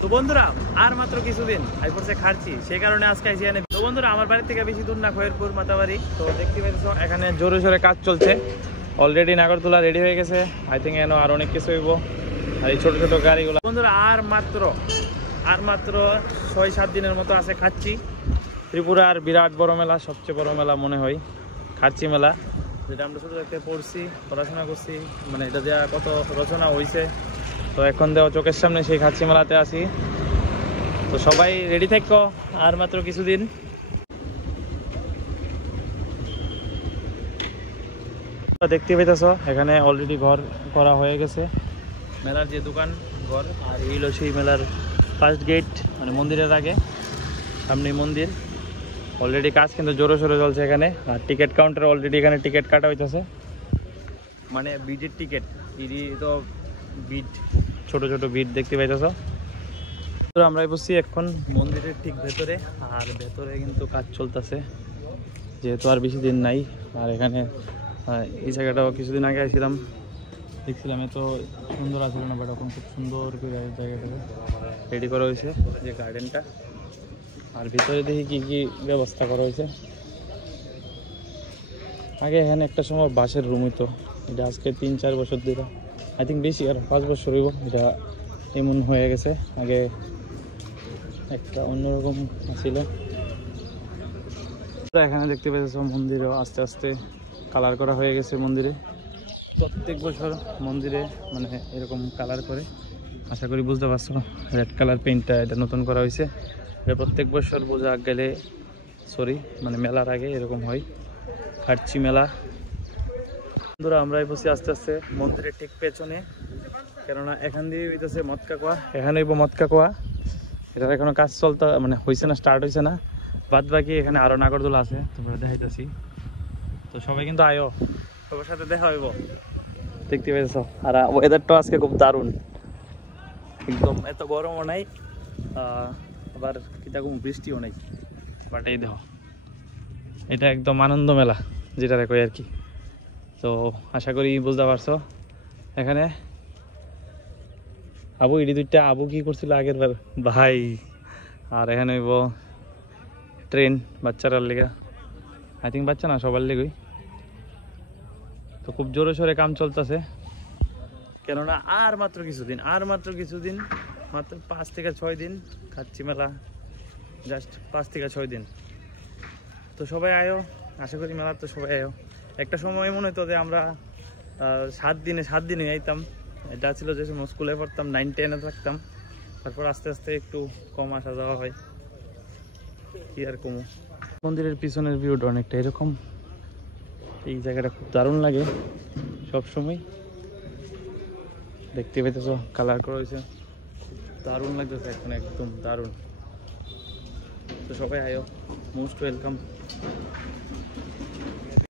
তো বন্ধুরা আর মাত্র কিছুদিন আইপড়ছে খাচ্ছি, সেই কারণে আজকে আইছি এখানে। তো বন্ধুরা আমার বাড়ি থেকে বেশি দূর না, খয়েরপুর মাতাবাড়ি। তো দেখতে পাচ্ছ এখানে জোরে জোরে কাজ চলছে। অলরেডি নাগরদোলা রেডি হয়ে গেছে। আই থিঙ্ক এনো আর অনেক কিছু হইব। আর এই ছোট ছোট গাড়িগুলো বন্ধুরা আর মাত্র 6-7 দিনের মতো আছে খাচ্ছি। ত্রিপুরার বিরাট বড় মেলা, সবচেয়ে বড় মেলা মনে হয় খাচ্ছি মেলা, যেটা আমরা ছোটো থাকতে পড়ছি, পড়াশোনা করছি, মানে এটা দেওয়া কত রচনা হয়েছে। তো এখন দেওয়া চোখের সামনে সেই খাচ্ছি মেলাতে আসি। তো সবাই রেডি থাকো, আর মাত্র কিছুদিন। দেখতে পেতেছ এখানে অলরেডি ঘর করা হয়ে গেছে, মেলার যে দোকান ঘর। আর এই হলো সেই মেলার ফার্স্ট গেট, মানে মন্দিরের আগে, সামনে মন্দির। অলরেডি কাজ কিন্তু জোরে সোরে চলছে এখানে। আর টিকিট কাউন্টার অলরেডি এখানে টিকিট কাটা হইতেছে, মানে বিটের টিকিট। ইডি তো বিট, ছোট ছোট বিট দেখতে পাইতেছ। তো আমরা বসছি এখন মন্দিরের ঠিক ভেতরে, আর ভেতরে কিন্তু কাজ চলতেছে, যেহেতু আর বেশি দিন নাই। আর এখানে এই জায়গাটাও কিছুদিন আগে আসছিলাম, দেখছিলাম এত সুন্দর আছিল না, বাট এখন খুব সুন্দর করে জায়গাটাকে রেডি করা হয়েছে, যে গার্ডেনটা। আর ভিতরে দেখি কি কি ব্যবস্থা করা হয়েছে। আগে এখানে একটা সময় বাসের রুম হইতো, এটা আজকে 3-4 বছর ধরে, আই থিঙ্ক বেশি, আর 5 বছর হইব এটা এমন হয়ে গেছে। আগে একটা অন্যরকম ছিল। এখানে দেখতে পেয়েছ মন্দিরেও আস্তে আস্তে কালার করা হয়ে গেছে। মন্দিরে প্রত্যেক বছর মন্দিরে মানে এরকম কালার করে, আশা করি বুঝতে পারছো। রেড কালার পেইন্টটা এটা নতুন করা হয়েছে। এটা প্রত্যেক বছর বোঝা গেলে মানে মেলার আগে এরকম হয়, খাচ্ছি মেলা। বন্ধুরা আমরা বসে আস্তে আস্তে মন্দিরের ঠিক পেছনে, কেননা এখান দিয়ে হইতেছে মদকা কোয়া, এখানে হইব মদকা কোয়া। এটার এখনো কাজ চলতে মানে হয়েছে না, স্টার্ট হয়েছে না। বাদ বাকি এখানে আরো নাগরদোলা আছে, তোমরা দেখাইতেছি। তো সবাই কিন্তু আয়ো, সবার সাথে দেখা হইব, দেখতে পেয়েছ। আর ওয়েদারটা আজকে খুব দারুণ, একদম এত গরমও নাই, আবার কিরকম বৃষ্টিও নেই। বাট এই দেখো, এটা একদম আনন্দ মেলা যেটা দেখো আর কি। তো আশা করি বুঝতে পারছো। এখানে আবু ইডি দুইটা আবু কি করছিল আগের বার ভাই। আর এখানে হইব ট্রেন বাচ্চারার লেগা, আই থিঙ্ক বাচ্চা না সবার লেগই। তো খুব জোরে সোরে কাম চলতেছে, কেননা আর মাত্র কিছুদিন, মাত্র 5 থেকে 6 দিন খাচ্ছি মেলা, জাস্ট 5 থেকে 6 দিন। তো সবাই আয়ো, আশা করি মেলা তো সবাই আয়ো। একটা সময় মনে হতো যে আমরা 7 দিনে আইতাম। এটা ছিল যে সময় স্কুলে পড়তাম, 9-10-এ থাকতাম। তারপর আস্তে আস্তে একটু কম আসা যাওয়া হয়, কি আর কমো। মন্দিরের পিছনের ভিউটা অনেকটা এরকম। এই জায়গাটা খুব দারুণ লাগে সব সময়, দেখতে পেতেছ কালার করা হয়েছে, দারুণ লাগতেছে এখন, একদম দারুণ। তো সবাই আয়ো, মোস্ট ওয়েলকাম।